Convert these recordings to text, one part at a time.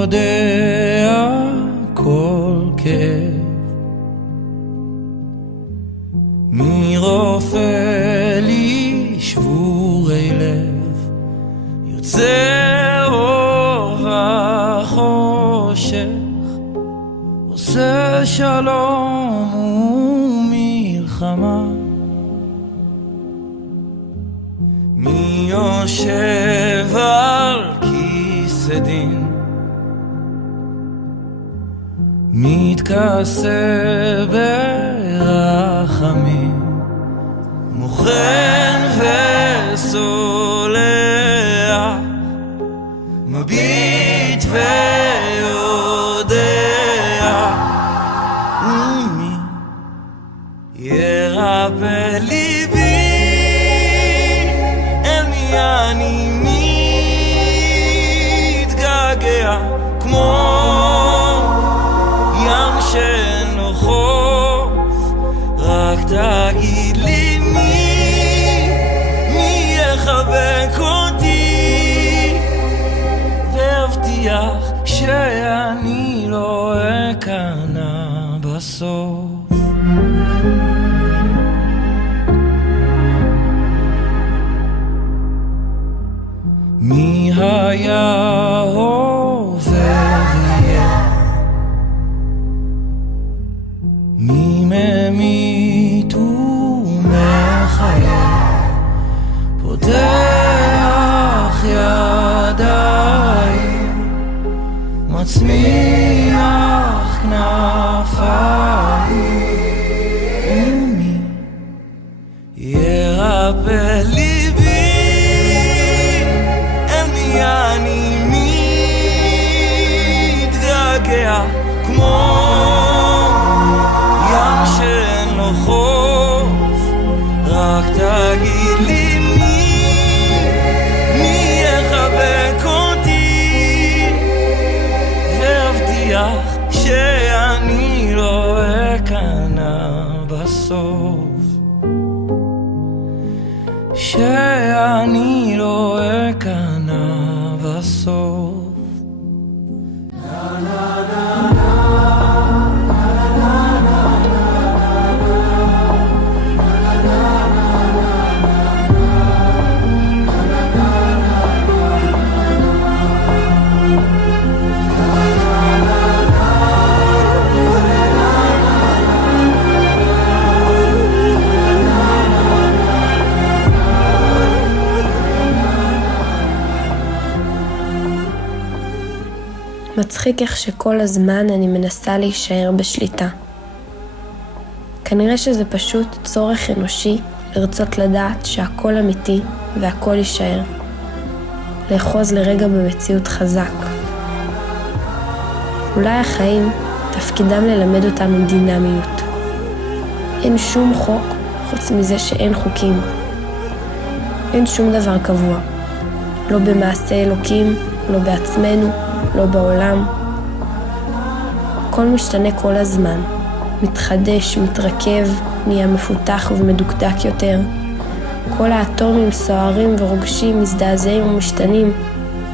יודע כל כאב, מי רופא לי שבורי לב, יוצא אור וחושך, עושה שלום ומלחמה. מי יושב על כיסא דין, מתכסה ברחמים, מוכן וסולח, מביט ויודע, ומי ירפא ליבי, אל מי אני מתגעגע, כמו ים שאין לו חוף, רק תגיד לי מי יחבק אותי, והבטיח שאני לא אכנע בסוף. מי היה עובר יהיה, מי ממית ומחיה, פותח ידיים, מצמיח כנפיים, ומי ירפא ליבי, אל מי אני מתגעגע, כמו ים שאין לו חוף, רק תגיד לי מי יחבק אותי, והבטיח שאני לא אכנע בסוף, שאני לא אכנע בסוף. מצחיק איך שכל הזמן אני מנסה להישאר בשליטה. כנראה שזה פשוט צורך אנושי לרצות לדעת שהכל אמיתי והכל יישאר. לאחוז לרגע במציאות חזק. אולי החיים תפקידם ללמד אותנו דינמיות. אין שום חוק חוץ מזה שאין חוקים. אין שום דבר קבוע. לא במעשה אלוקים, לא בעצמנו, לא בעולם. הכל משתנה כל הזמן, מתחדש, מתרכב, נהיה מפותח ומדוקדק יותר. כל האטומים סוערים ורוגשים, מזדעזעים ומשתנים,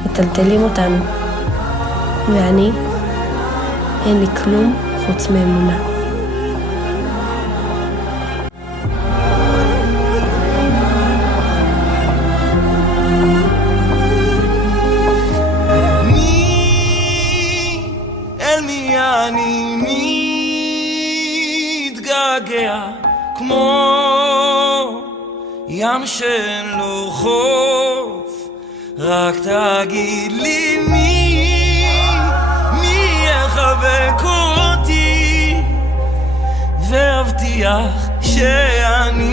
מטלטלים אותנו. ואני, אין לי כלום חוץ מאמונה. אני מתגעגע, כמו ים שאין לו חוף, רק תגיד לי מי יחבק אותי, והבטיח שאני